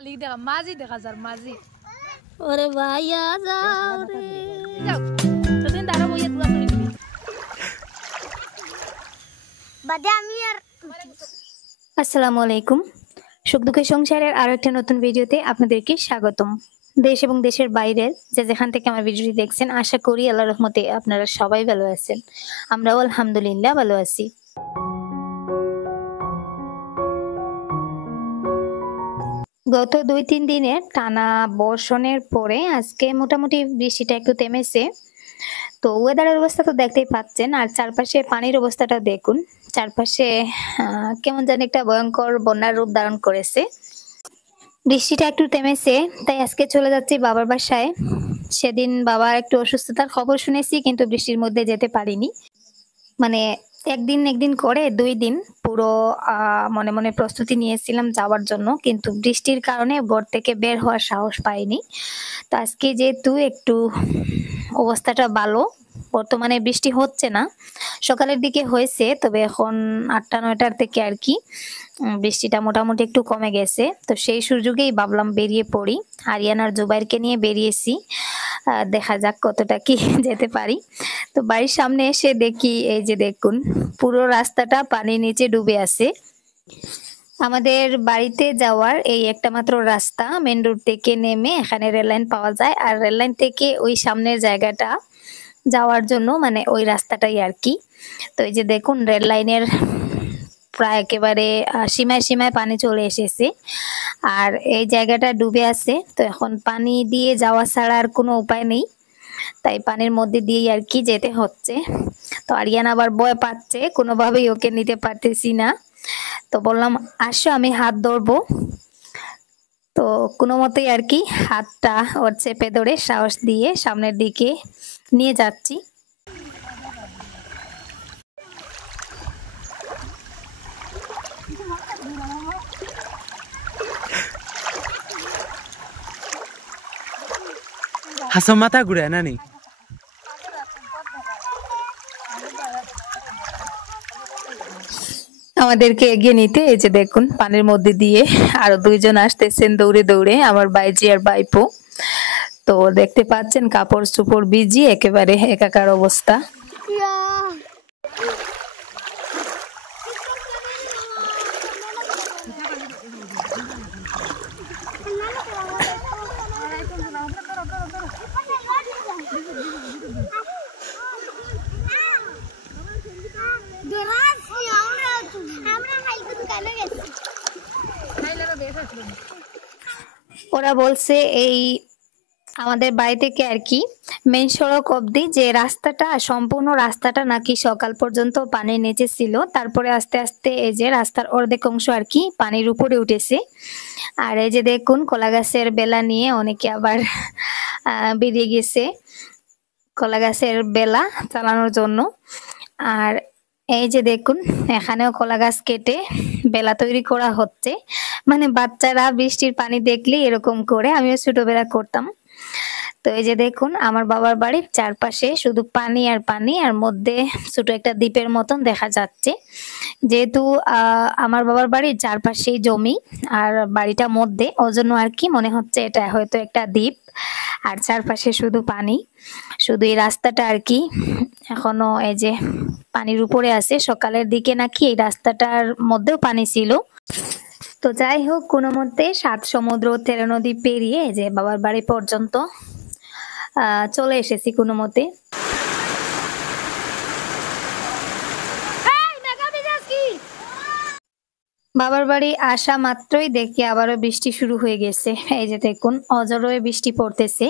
খালি দেখা মাঝি দেখা যার মাঝি ওরে ভাইয়া যাও রে যাও তোদিন দাঁড়া বইয়া তুলা তুলি দিবি বাদে আমি আর আসসালামু আলাইকুম সুখ দুঃখের সংসারের আরো একটা নতুন ভিডিওতে আপনাদেরকে স্বাগতম। দেশ এবং দেশের বাইরের যে যেখান থেকে আমার ভিডিওটি দেখছেন আশা করি আল্লাহর রহমতে আপনারা সবাই ভালো আছেন। আমরাও আলহামদুলিল্লাহ ভালো আছি। গত 2-3 দিনের টানা বর্ষণের পরে আজকে মোটামুটি বৃষ্টিটা একটু থেমেছে। তো ওয়েদারের অবস্থা তো দেখতেই পাচ্ছেন, আর চারপাশে পানির অবস্থাটা দেখুন। চারপাশে কেমন জানি একটা ভয়ঙ্কর বন্যার রূপ ধারণ করেছে। বৃষ্টিটা একটু থেমেছে, তাই আজকে চলে যাচ্ছি বাবার বাসায়। সেদিন বাবার একটু অসুস্থতার খবর শুনেছি, কিন্তু বৃষ্টির মধ্যে যেতে পারিনি। মানে একদিন করে 2 দিন পুরো মনে মনে প্রস্তুতি নিয়েছিলাম যাওয়ার জন্য, কিন্তু বৃষ্টির কারণে ঘর থেকে বের হওয়ার সাহস পাইনি। তো আজকে যেহেতু একটু অবস্থাটা ভালো, বর্তমানে বৃষ্টি হচ্ছে না, সকালের দিকে হয়েছে, তবে এখন 8টা-9টার থেকে আর কি বৃষ্টিটা মোটামুটি একটু কমে গেছে। তো সেই সুযোগেই ভাবলাম বেরিয়ে পড়ি। আরিয়ান আর জুবাইরকে নিয়ে বেরিয়েছি, দেখা যাক কতটা কি যেতে পারি। তো বাড়ির সামনে এসে দেখি, এই যে দেখুন পুরো রাস্তাটা পানির নিচে ডুবে আছে। আমাদের বাড়িতে যাওয়ার এই একটা মাত্র রাস্তা, মেন রোড থেকে নেমে এখানে রেল লাইন পাওয়া যায়, আর রেল লাইন থেকে ওই সামনের জায়গাটা যাওয়ার জন্য মানে ওই রাস্তাটাই আর কি। তো এই যে দেখুন রেল লাইনের প্রায় একেবারে সীমায় সীমায় পানি চলে এসেছে, আর এই জায়গাটা ডুবে আছে। তো এখন পানি দিয়ে যাওয়া ছাড়া আর কোনো উপায় নেই, তাই পানির মধ্যে দিয়েই আর কি যেতে হচ্ছে। তো আরিয়ান আবার ভয় পাচ্ছে, কোনোভাবেই ওকে নিতে পারতেছি না। তো বললাম আসো আমি হাত ধরবো। তো কোনো মতেই আর কি হাতটা ওর চেপে ধরে সাহস দিয়ে সামনের দিকে নিয়ে যাচ্ছি। হাসম মাথা ঘুরে নানি আমাদেরকে এগিয়ে নিতে এই যে দেখুন পানির মধ্যে দিয়ে আরো 2জন আসতেছেন দৌড়ে দৌড়ে, আমার বাইজি আর বাইপো। তো দেখতে পাচ্ছেন কাপড় চোপড় ভিজিয়ে একেবারে একাকার অবস্থা। ওরা বলছে এই আমাদের বাড়ি থেকে আর কি মেইন সড়ক অবধি যে রাস্তাটা, সম্পূর্ণ রাস্তাটা নাকি সকাল পর্যন্ত পানির নিচে ছিল, তারপরে আস্তে আস্তে এই যে রাস্তার অর্ধেক অংশ আর কি পানির উপরে উঠেছে। আর এই যে দেখুন কলা গাছের বেলা নিয়ে অনেকে আবার বেরিয়ে গেছে কলা গাছের বেলা চালানোর জন্য। আর এই যে দেখুন এখানেও কলা গাছ কেটে বেলা তৈরি করা হচ্ছে। মানে বাচ্চারা বৃষ্টির পানি দেখলে এরকম করে, আমিও ছোটবেলা করতাম। তো এই যে দেখুন আমার বাবার বাড়ির চারপাশে শুধু পানি আর পানি, আর মধ্যে ছোট একটা দ্বীপের মতন দেখা যাচ্ছে। যেহেতু আমার বাবার বাড়ির চারপাশেই জমি আর বাড়িটা মধ্যে, ওজন্য আর কি মনে হচ্ছে এটা হয়তো একটা দ্বীপ, আর চারপাশে শুধু পানি। শুধু এই রাস্তাটা আর কি এখনো এই যে পানির উপরে আছে। সকালের দিকে নাকি এই রাস্তাটার মধ্যেও পানি ছিল। তো যাই হোক, কোনো মতে 7 সমুদ্র 13 নদী পেরিয়ে যে বাবার বাড়ি পর্যন্ত চলে এসেছি কোনো মতে। বাবার বাড়ি আসা মাত্রই দেখি আবারও বৃষ্টি শুরু হয়ে গেছে। এই যে দেখুন অঝরে বৃষ্টি পড়তেছে,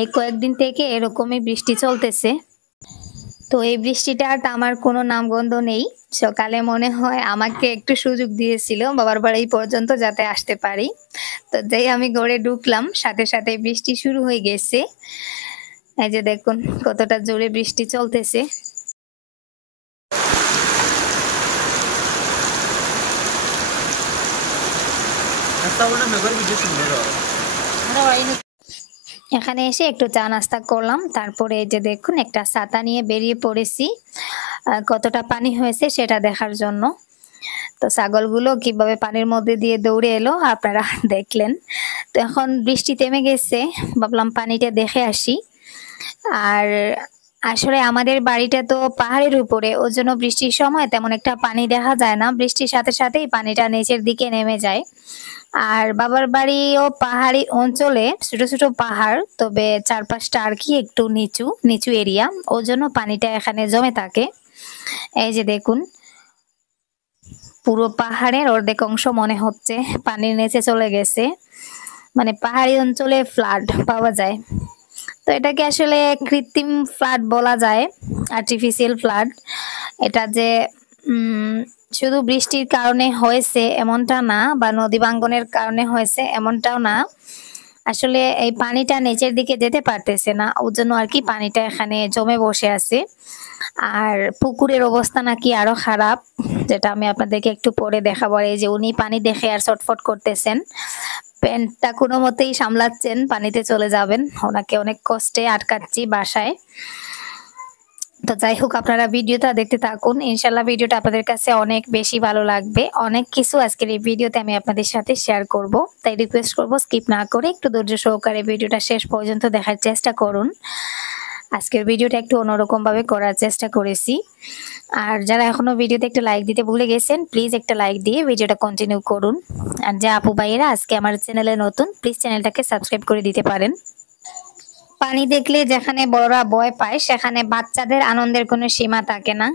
এই কয়েকদিন থেকে এরকমই বৃষ্টি চলতেছে। তো এই বৃষ্টিটা আমার কোনো নামগন্ধ নেই। সকালে মনে হয় আমাকে একটু সুযোগ দিয়েছিল বাবার বাড়ি পর্যন্ত যাতে আসতে পারি। তো যেই আমি ঘরে ঢুকলাম সাথে সাথে বৃষ্টি শুরু হয়ে গেছে। এই যে দেখুন কতটা জোরে বৃষ্টি চলতেছে। এখানে এসে একটু চা নাস্তা করলাম, তারপরে এই যে দেখুন একটা ছাতা নিয়ে বেরিয়ে পড়েছি কতটা পানি হয়েছে সেটা দেখার জন্য। তো ছাগলগুলো কিভাবে পানির মধ্যে দিয়ে দৌড়ে এলো আপনারা দেখলেন। তো এখন বৃষ্টি থেমে গেছে, ভাবলাম পানিটা দেখে আসি। আর আসলে আমাদের বাড়িটা তো পাহাড়ের উপরে, ওর জন্য বৃষ্টির সময় তেমন একটা পানি দেখা যায় না, বৃষ্টির সাথে সাথেই পানিটা নিচের দিকে নেমে যায়। আর বাবার বাড়িও পাহাড়ি অঞ্চলে, ছোট ছোট পাহাড়, তবে চারপাশটা আর কি একটু নিচু নিচু এরিয়া, ওর জন্য পানিটা এখানে জমে থাকে। এই যে দেখুন, পুরো পাহাড়ের অর্ধেক অংশ মনে হচ্ছে পানির নিচে চলে গেছে, মানে পাহাড়ি অঞ্চলে ফ্লাড পাওয়া যায়। তো এটাকে আসলে কৃত্রিম ফ্লাড বলা যায়, আর্টিফিশিয়াল ফ্লাড। এটা যে শুধু বৃষ্টির কারণে হয়েছে এমনটা না, বা নদী ভাঙ্গনের কারণে হয়েছে এমনটাও না। আসলে এই পানিটা নিচের দিকে যেতে পারতেছে না, ওর জন্য আর কি পানিটা এখানে জমে বসে আছে। আর পুকুরের অবস্থা নাকি আরো খারাপ, যেটা আমি আপনাদেরকে একটু পরে দেখাবো। আর এই যে উনি পানি দেখে আর ছটফট করতেছেন, প্যান্টটা কোনো মতেই সামলাচ্ছেন, পানিতে চলে যাবেন, ওনাকে অনেক কষ্টে আটকাচ্ছি বাসায়। তো যাই হোক, আপনারা ভিডিওটা দেখতে থাকুন, ইনশাল্লাহ ভিডিওটা আপনাদের কাছে অনেক বেশি ভালো লাগবে। অনেক কিছু আজকের এই ভিডিওতে আমি আপনাদের সাথে শেয়ার করব, তাই রিকোয়েস্ট করব স্কিপ না করে একটু ধৈর্য সহকারে ভিডিওটা শেষ পর্যন্ত দেখার চেষ্টা করুন। আজকের ভিডিওটা একটু অন্যরকম ভাবে করার চেষ্টা করেছি। আর যারা এখনো ভিডিওতে একটা লাইক দিতে ভুলে গেছেন, প্লিজ একটা লাইক দিয়ে ভিডিওটা কন্টিনিউ করুন। আর যে আপু ভাইয়েরা আজকে আমার চ্যানেলে নতুন, প্লিজ চ্যানেলটাকে সাবস্ক্রাইব করে দিতে পারেন। পানি দেখলে যেখানে বড়রা ভয় পায়, সেখানে বাচ্চাদের আনন্দের কোনো সীমা থাকে না।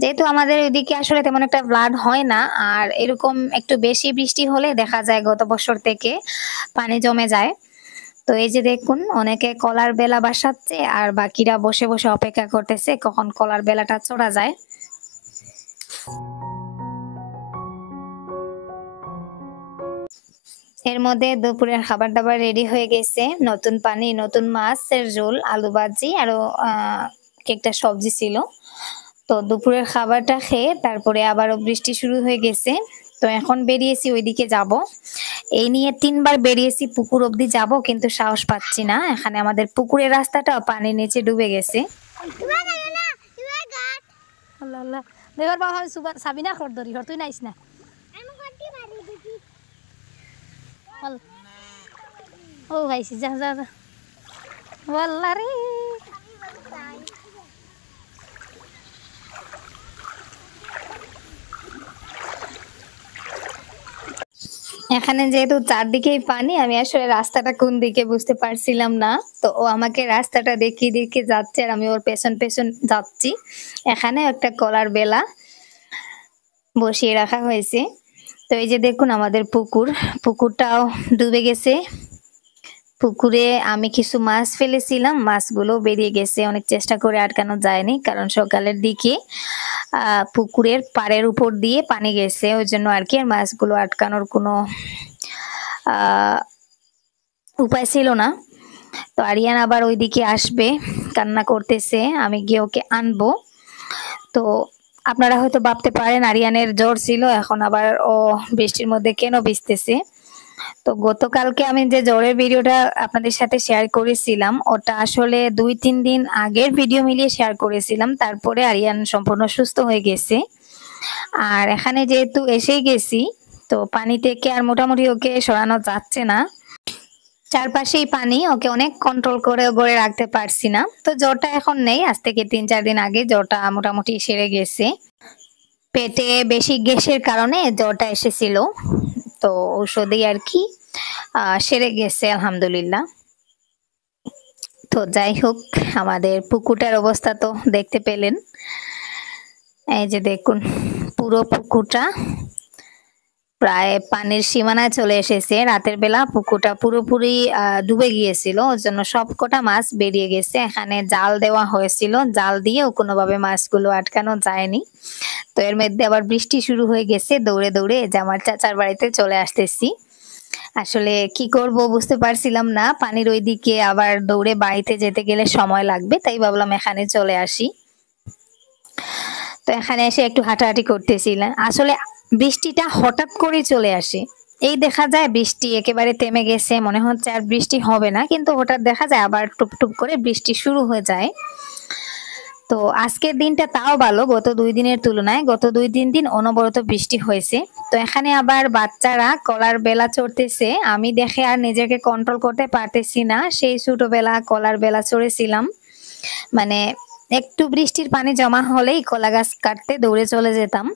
যেহেতু আমাদের ওইদিকে আসলে তেমন একটা ফ্লাড হয় না, আর এরকম একটু বেশি বৃষ্টি হলে দেখা যায় গত বছর থেকে পানি জমে যায়। তো এই যে দেখুন, অনেকে কলার বেলা বাসাচ্ছে আর বাকিরা বসে বসে অপেক্ষা করতেছে কখন কলার বেলাটা চড়া যায়। এর মধ্যে দুপুরের খাবার দাবার রেডি হয়ে গেছে, নতুন পানি, নতুন মাছের ঝোল, আলু ভাজি, আরো একটা সবজি ছিল। তো দুপুরের খাবারটা খেয়ে তারপরে আবারও বৃষ্টি শুরু হয়ে গেছে। তো এখন বেরিয়েছি ওইদিকে যাব, এই নিয়ে 3বার বেরিয়েছি পুকুর অবধি যাব, কিন্তু সাহস পাচ্ছি না, এখানে আমাদের পুকুরের রাস্তাটা পানির নিচে ডুবে গেছে। আল্লাহ আল্লাহ, দেবার বাবা সাবিনা খর ধরি হর, তুই নাইস না। ও ভাইছি, যা যা যা, ওয়াল্লা রে। এখানে যেহেতু চারদিকেই পানি, আমি আসলে রাস্তাটা কোন দিকে বুঝতে পারছিলাম না। তো ও আমাকে রাস্তাটা দেখিয়ে দেখিয়ে যাচ্ছে আর আমি ওর পেছন পেছন যাচ্ছি। এখানে একটা কলার বেলা বসিয়ে রাখা হয়েছে। তো এই যে দেখুন আমাদের পুকুরটাও ডুবে গেছে। পুকুরে আমি কিছু মাছ ফেলেছিলাম, মাছগুলো বেরিয়ে গেছে, অনেক চেষ্টা করে আটকানো যায়নি, কারণ সকালের দিকে পুকুরের পাড়ের উপর দিয়ে পানি গেছে, ওই জন্য আর কি আর মাছগুলো আটকানোর কোনো উপায় ছিল না। তো আরিয়ান আবার ওইদিকে আসবে, কান্না করতেছে, আমি গিয়ে ওকে আনবো। তো আপনারা হয়তো ভাবতে পারেন আরিয়ানের জ্বর ছিল, এখন আবার ও বৃষ্টির মধ্যে কেন ভিজতেছে। তো গতকালকে আমি যে জ্বরের ভিডিওটা আপনাদের সাথে শেয়ার করেছিলাম, ওটা আসলে 2-3 দিন আগের ভিডিও মিলিয়ে শেয়ার করেছিলাম, তারপরে আরিয়ান সম্পূর্ণ সুস্থ হয়ে গেছে। আর এখানে যেহেতু এসেই গেছি, তো পানি থেকে আর মোটামুটি ওকে সরানো যাচ্ছে না, চারপাশেই পানি, ওকে অনেক কন্ট্রোল করে গড়ে রাখতে পারছি না। তো জ্বরটা এখন নেই, আজ থেকে 3-4 দিন আগে জ্বরটা মোটামুটি সেরে গেছে। পেটে বেশি গ্যাসের কারণে জ্বরটা এসেছিল, তো ঔষধেই আর কি সেরে গেছে আলহামদুলিল্লাহ। তো যাই হোক, আমাদের পুকুরটার অবস্থা তো দেখতে পেলেন। এই যে দেখুন, পুরো পুকুরটা প্রায় পানির সীমানায় চলে এসেছে। রাতের বেলা পুকুরটা পুরোপুরি ডুবে গিয়েছিল, ওর জন্য সবকটা মাছ বেরিয়ে গেছে। এখানে জাল দেওয়া হয়েছিল, জাল দিয়েও কোনোভাবে মাছগুলো আটকানো যায়নি। তো এর মধ্যে আবার বৃষ্টি শুরু হয়ে গেছে, দৌড়ে দৌড়ে যে আমার চাচার বাড়িতে চলে আসতেছি। আসলে কি করব বুঝতে পারছিলাম না, পানির ওইদিকে আবার দৌড়ে বাড়িতে যেতে গেলে সময় লাগবে, তাই ভাবলাম এখানে চলে আসি। তো এখানে এসে একটু হাঁটাহাঁটি করতেছিলাম। আসলে বৃষ্টিটা হঠাৎ করে চলে আসে, এই দেখা যায় বৃষ্টি একেবারে থেমে গেছে, মনে হচ্ছে আর বৃষ্টি হবে না, কিন্তু হঠাৎ দেখা যায় আবার টুপটুপ করে বৃষ্টি শুরু হয়ে যায়। তো আজকের দিনটা তাও ভালো, গত 2 দিনের তুলনায়। গত 2-3 দিন অনবরত বৃষ্টি হয়েছে। তো এখানে আবার বাচ্চারা কলার বেলা চড়তেছে, আমি দেখে আর নিজেকে কন্ট্রোল করতে পারতেছি না। সেই ছোটবেলা কলার বেলা চড়েছিলাম, মানে একটু বৃষ্টির পানি জমা হলেই কলা গাছ কাটতে দৌড়ে চলে যেতাম।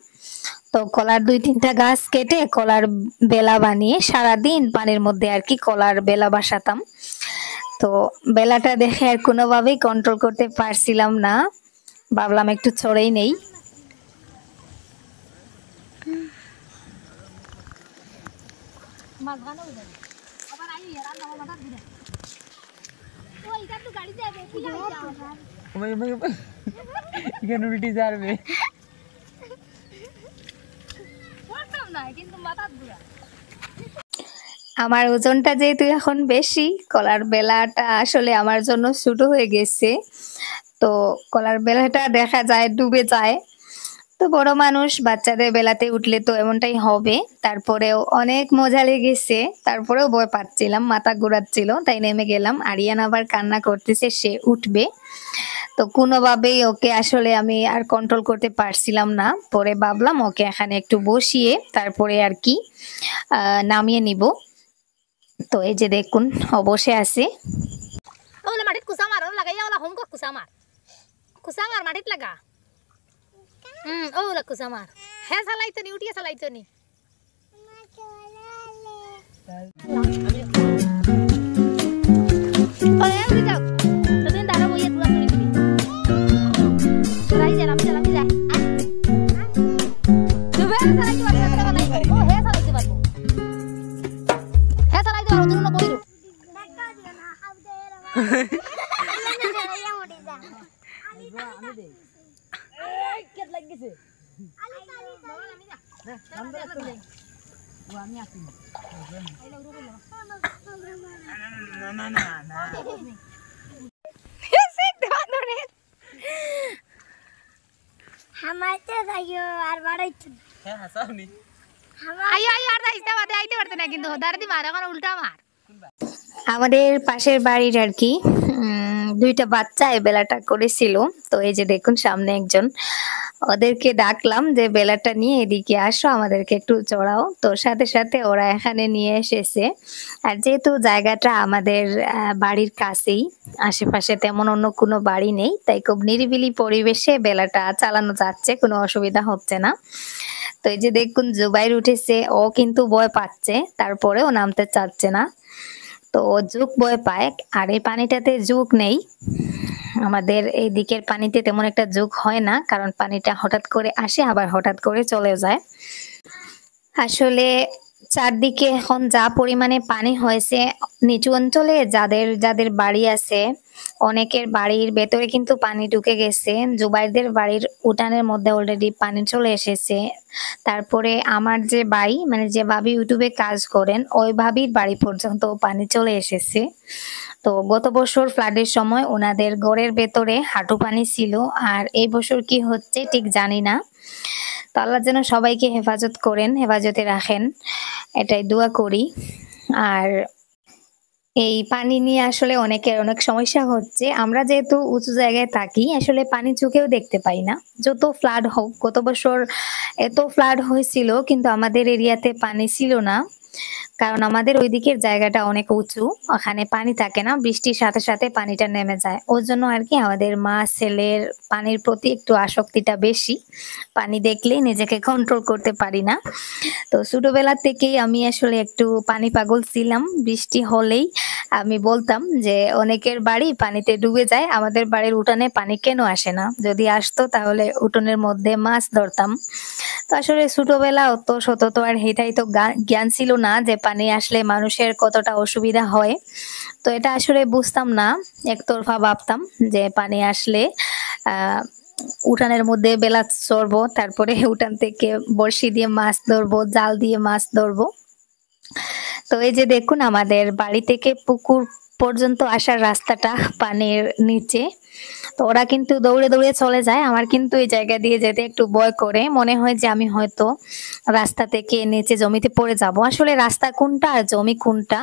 তো কলার 2-3টা গাছ কেটে কলার বেলা বানিয়ে সারাদিন পানির মধ্যে আর কি কলার বেলা বাসাতাম। তো বেলাটা দেখে আর কোনোভাবেই কন্ট্রোল করতে পারছিলাম না, ভাবলাম একটু ছড়েই নেই। এখানে উল্টি যাবে। আমার ওজনটা যেহেতু এখন বেশি, কলার বেলাটা আসলে আমার জন্য ছোট হয়ে গেছে। তো কলার বেলাটা দেখা যায় ডুবে যায়। তো বড় মানুষ বাচ্চাদের বেলাতে উঠলে তো এমনটাই হবে। তারপরেও অনেক মজা লেগেছে, তারপরেও ভয় পাচ্ছিলাম, মাথা ঘোরাচ্ছিল, তাই নেমে গেলাম। আরিয়ান আবার কান্না করতেছে, সে উঠবে। তো কোনোভাবেই ওকে আসলে আমি আর কন্ট্রোল করতে পারছিলাম না। পরে ভাবলাম ওকে এখানে একটু বসিয়ে তারপরে আর কি নামিয়ে নিব। তো এই যে দেখুন ও বসে আছে। ওলা মাটিত কুসা মার, ওলা লাগাইয়া ওলা হোম কর কুসা মার মাটিত লাগা। ওলা কুসা মার। হে চালাইতো নি, উঠিয়ে চালাইতো নি। ওলে উঠি যাও। দুদিন দাঁড়া বইয়ে তুলা তুলি দিবি। চালাই যা, আমি যা। তুমি চালাইতে পারবে না, ও হে চালাইতে পারবো। হে চালাইতে পারবো, তুমি না বইরো। আইতে পারতে না কিন্তু দাঁড়াতে মার, এখন উল্টা মার। আমাদের পাশের বাড়ির আর কি 2টা বাচ্চা এই বেলাটা করেছিল। তো এই যে দেখুন সামনে একজন, ওদেরকে ডাকলাম যে বেলাটা নিয়ে এদিকে আসো, আমাদেরকে একটু চড়াও। তো সাথে সাথে ওরা এখানে নিয়ে এসেছে। আর যেহেতু জায়গাটা আমাদের বাড়ির কাছেই, আশেপাশে তেমন অন্য কোনো বাড়ি নেই, তাই খুব নিরিবিলি পরিবেশে বেলাটা চালানো যাচ্ছে, কোনো অসুবিধা হচ্ছে না। তো এই যে দেখুন জুবাইর উঠেছে, ও কিন্তু ভয় পাচ্ছে, তারপরেও নামতে চাচ্ছে না। তো ও জুক ভয় পায়, আর এই পানিটাতে জুক নেই। আমাদের এই দিকের পানিতে তেমন একটা জুক হয় না, কারণ পানিটা হঠাৎ করে আসে আবার হঠাৎ করে চলে যায়। আসলে চারদিকে এখন যা পরিমাণে পানি হয়েছে, নিচু অঞ্চলে যাদের যাদের বাড়ি আছে অনেকের বাড়ির ভেতরে কিন্তু পানি ঢুকে গেছে। জুবাইরদের বাড়ির উঠানের মধ্যে অলরেডি পানি চলে এসেছে। তারপরে আমার যে ভাই, মানে যে ভাবি ইউটিউবে কাজ করেন, ওই ভাবির বাড়ি পর্যন্ত পানি চলে এসেছে। তো গত বছর ফ্লাডের সময় ওনাদের ঘরের ভেতরে হাঁটু পানি ছিল, আর এই বছর কি হচ্ছে ঠিক জানি না। তো আল্লাহ যেন সবাইকে হেফাজত করেন, হেফাজতে রাখেন, এটাই দোয়া করি। আর এই পানি নিয়ে আসলে অনেকের অনেক সমস্যা হচ্ছে। আমরা যেহেতু উঁচু জায়গায় থাকি, আসলে পানি চোখেও দেখতে পাই না। যত ফ্লাড হোক, গত বছর এত ফ্লাড হয়েছিল কিন্তু আমাদের এরিয়াতে পানি ছিল না, কারণ আমাদের ওই দিকের জায়গাটা অনেক উঁচু, ওখানে পানি থাকে না, বৃষ্টির সাথে সাথে পানিটা নেমে যায়। ওর জন্য আর কি আমাদের মা ছেলের পানির প্রতি একটু আসক্তিটা বেশি, পানি দেখলেই নিজেকে কন্ট্রোল করতে পারি না। তো ছোটবেলা থেকেই আমি আসলে একটু পানি পাগল ছিলাম। বৃষ্টি হলেই আমি বলতাম যে অনেকের বাড়ি পানিতে ডুবে যায়, আমাদের বাড়ির উঠানে পানি কেন আসে না, যদি আসতো তাহলে উঠোনের মধ্যে মাছ ধরতাম। তো আসলে ছোটবেলা অত শত তো আর এটাই তো জ্ঞান ছিল না যে পানি আসলে মানুষের কতটা অসুবিধা হয়। তো এটা আসলে বুঝতাম না, একতরফা ভাবতাম যে পানি আসলে আহ উঠানের মধ্যে বেলা চড়বো, তারপরে উঠান থেকে বড়শি দিয়ে মাছ ধরবো, জাল দিয়ে মাছ ধরবো। তো এই যে দেখুন আমাদের বাড়ি থেকে পুকুর পর্যন্ত আসার রাস্তাটা পানির নিচে। তো ওরা কিন্তু দৌড়ে দৌড়ে চলে যায়, আমার কিন্তু এই জায়গা দিয়ে যেতে একটু ভয় করে, মনে হয় যে আমি হয়তো রাস্তা থেকে নিচে জমিতে পড়ে যাব। আসলে রাস্তা কোনটা আর জমি কোনটা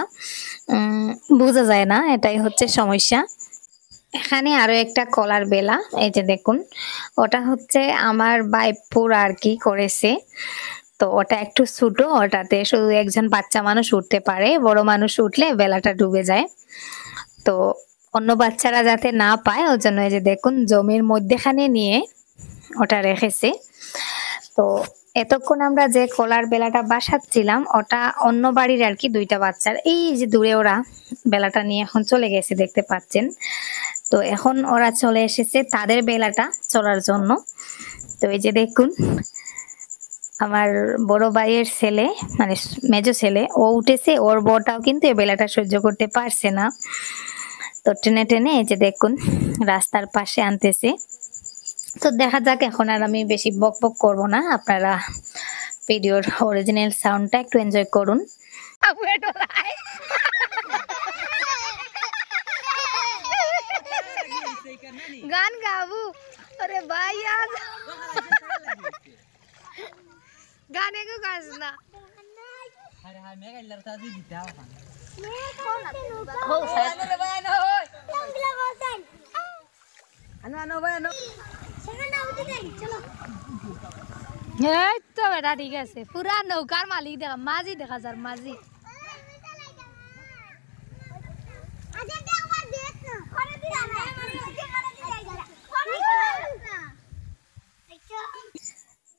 বোঝা যায় না, এটাই হচ্ছে সমস্যা। এখানে আরো একটা কলার বেলা, এই যে দেখুন, ওটা হচ্ছে আমার বাইপুর আর কি করেছে। তো ওটা একটু ছোট, ওটাতে শুধু একজন বাচ্চা মানুষ উঠতে পারে, বড় মানুষ উঠলে বেলাটা ডুবে যায়। তো অন্য বাচ্চারা যাতে না পায় ওর জন্য এই যে দেখুন জমির মধ্যেখানে নিয়ে ওটা রেখেছে। তো এতক্ষণ আমরা যে কলার বেলাটা বাসাচ্ছিলাম ওটা অন্য বাড়ির আর কি দুইটা বাচ্চার, এই যে দূরে ওরা বেলাটা নিয়ে এখন চলে গেছে দেখতে পাচ্ছেন। তো এখন ওরা চলে এসেছে তাদের বেলাটা চড়ার জন্য। তো এই যে দেখুন আমার বড় ভাইয়ের ছেলে, মানে মেজো ছেলে, ও উঠেছে, ওর বউটাও কিন্তু এই বেলাটা সহ্য করতে পারছে না। তো টেনে টেনে এই যে দেখুন রাস্তার পাশে আনতেছে। তো দেখা যাক, এখন আর আমি বেশি বক বক করবো না, আপনারা ভিডিওর অরিজিনাল সাউন্ডটা একটু এনজয় করুন। গান গাবো, আরে ভাই গানে কেউ গাছ না। এই তো বেটা ঠিক আছে, পুরা নৌকার মালিক দেখা, মাঝি দেখা যার মাঝি।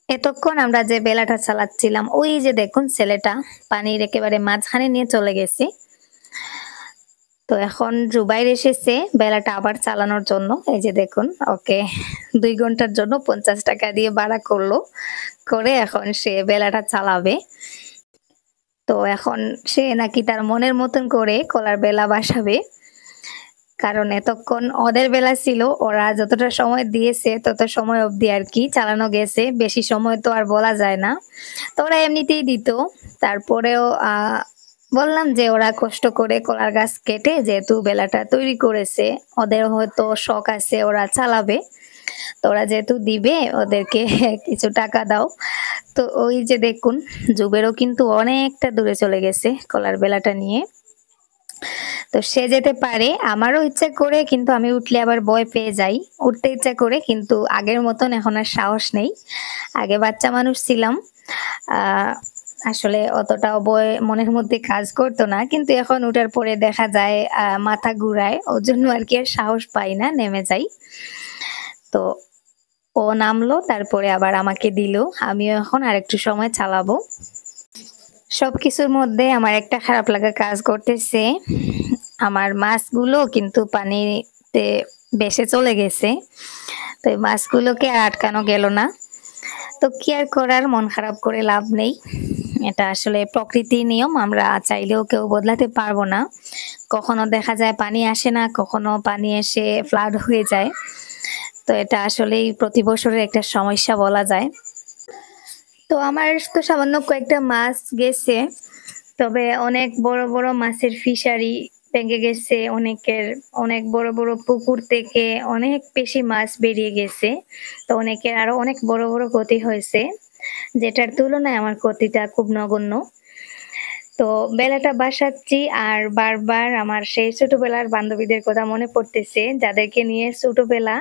এতক্ষণ আমরা যে বেলাটা চালাচ্ছিলাম ওই যে দেখুন ছেলেটা পানির একেবারে মাঝখানে নিয়ে চলে গেছে। তো এখন জুবাইর এসেছে বেলাটা আবার চালানোর জন্য। এই যে দেখুন ওকে 2 ঘন্টার জন্য 50 টাকা দিয়ে ভাড়া করলো, করে এখন সে বেলাটা চালাবে। তো এখন সে নাকি তার মনের মতন করে কলার বেলা বাসাবে, কারণ এতক্ষণ ওদের বেলা ছিল, ওরা যতটা সময় দিয়েছে তত সময় অবধি আর কি চালানো গেছে, বেশি সময় তো আর বলা যায় না। তো ওরা এমনিতেই দিত, তারপরেও বললাম যে ওরা কষ্ট করে কলার গাছ কেটে যেহেতু বেলাটা তৈরি করেছে, ওদের হয়তো শখ আছে ওরা চালাবে, তো ওরা যেহেতু দিবে ওদেরকে কিছু টাকা দাও। তো ওই যে দেখুন জুবেরও কিন্তু অনেকটা দূরে চলে গেছে কলার বেলাটা নিয়ে। তো সে যেতে পারে, আমারও ইচ্ছা করে, কিন্তু আমি উঠলে আবার ভয় পেয়ে যাই, উঠতে ইচ্ছা করে কিন্তু আগের মতন এখন আর সাহস নেই। আগে বাচ্চা মানুষ ছিলাম, আসলে অতটাও ভয় মনের মধ্যে কাজ করতো না, কিন্তু এখন উঠার পরে দেখা যায় মাথা ঘুরায়, ওর জন্য আর কি আর সাহস পাই না, নেমে যাই। তো ও নামলো, তারপরে আবার আমাকে দিল, আমিও এখন আরেকটু সময় চালাবো। সবকিছুর মধ্যে আমার একটা খারাপ লাগা কাজ করতেছে, আমার মাছগুলো কিন্তু পানিতে ভেসে চলে গেছে। তো এই মাছগুলোকে আর আটকানো গেল না। তো কি আর করার, মন খারাপ করে লাভ নেই, এটা আসলে প্রকৃতির নিয়ম, আমরা চাইলেও কেউ বদলাতে পারবো না। কখনো দেখা যায় পানি আসে না, কখনো পানি এসে ফ্লাড হয়ে যায়। তো এটা আসলেই প্রতি বছরের একটা সমস্যা বলা যায়। তো আমার তো সামান্য কয়েকটা মাছ গেছে, তবে অনেক বড় বড় মাছের ফিশারি ভেঙে গেছে, অনেকের অনেক বড় বড় পুকুর থেকে অনেক বেশি মাছ বেরিয়ে গেছে। তো অনেকের আরো অনেক বড় বড় ক্ষতি হয়েছে, যেটার তুলনায় আমার ক্ষতিটা খুব নগণ্য। তো বেলাটা বাসাচ্ছি আর বারবার আমার সেই ছোটবেলার বান্ধবীদের কথা মনে পড়তেছে, যাদেরকে নিয়ে ছোটবেলা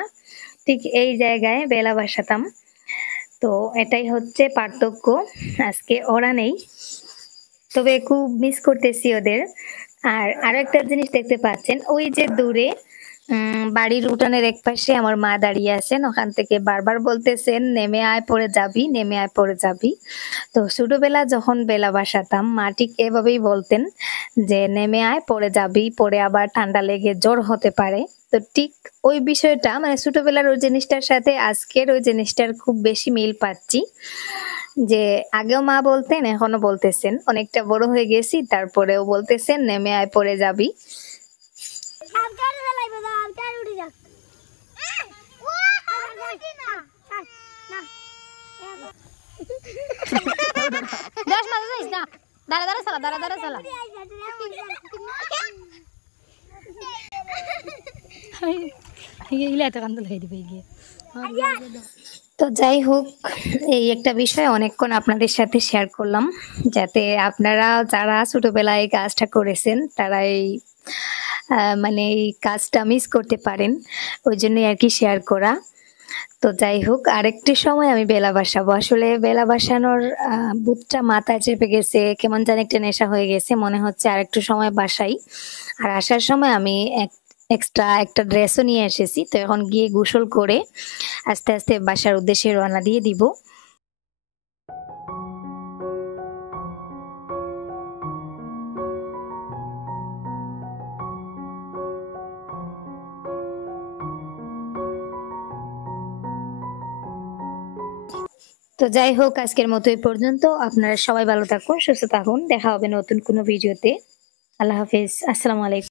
ঠিক এই জায়গায় বেলা বাসাতাম। তো এটাই হচ্ছে পার্থক্য, আজকে ওরা নেই, তবে খুব মিস করতেছি ওদের। আর আরো একটা জিনিস দেখতে পাচ্ছেন, ওই যে দূরে বাড়ির উঠানের এক পাশে আমার মা দাঁড়িয়ে আছেন, ওখান থেকে বারবার বলতেছেন নেমে আয় পড়ে যাবি, নেমে আয় পড়ে যাবি। তো ছোটবেলা যখন বেলা বাসাতাম মা ঠিক এভাবেই বলতেন যে নেমে আয় পড়ে যাবি, পড়ে আবার ঠান্ডা লেগে জ্বর হতে পারে। তো ঠিক ওই বিষয়টা, মানে ছোটবেলার ওই জিনিসটার সাথে আজকের ওই জিনিসটার খুব বেশি মিল পাচ্ছি, যে আগেও মা বলতেন এখনো বলতেছেন, অনেকটা বড় হয়ে গেছি তারপরেও বলতেছেন নেমে আয় পড়ে যাবি। দেশ মাঝে যাইস না, দাঁড়া দাঁড়া চালা, দাঁড়া দাঁড়া চালা। তো যাই হোক, এই একটা বিষয় অনেকক্ষণ আপনাদের সাথে শেয়ার করলাম, যাতে আপনারা যারা ছোটবেলায় এই কাজটা করেছেন তারা এই মানে এই কাজটা মিস করতে পারেন। ওইজন্যই আরকি শেয়ার করা। তো যাই হোক আরেকটু সময় আমি বেলা বাসাবো। আসলে বেলা বাসানোর আ ভূতটা মাথায় চেপে গেছে। কেমন জানি একটা নেশা হয়ে গেছে। মনে হচ্ছে আরেকটু সময় বাসাই। আর আসার সময় আমি এক্সট্রা একটা ড্রেসও নিয়ে এসেছি। তো এখন গিয়ে গোসল করে আস্তে, আস্তে বাসার উদ্দেশ্যে রওনা দিয়ে দিব। তো যাই হোক আজকের মতো এই পর্যন্ত। আপনারা সবাই ভালো থাকুন, সুস্থ থাকুন। দেখা হবে নতুন কোনো ভিডিওতে। আল্লাহ হাফেজ। আসসালামু আলাইকুম।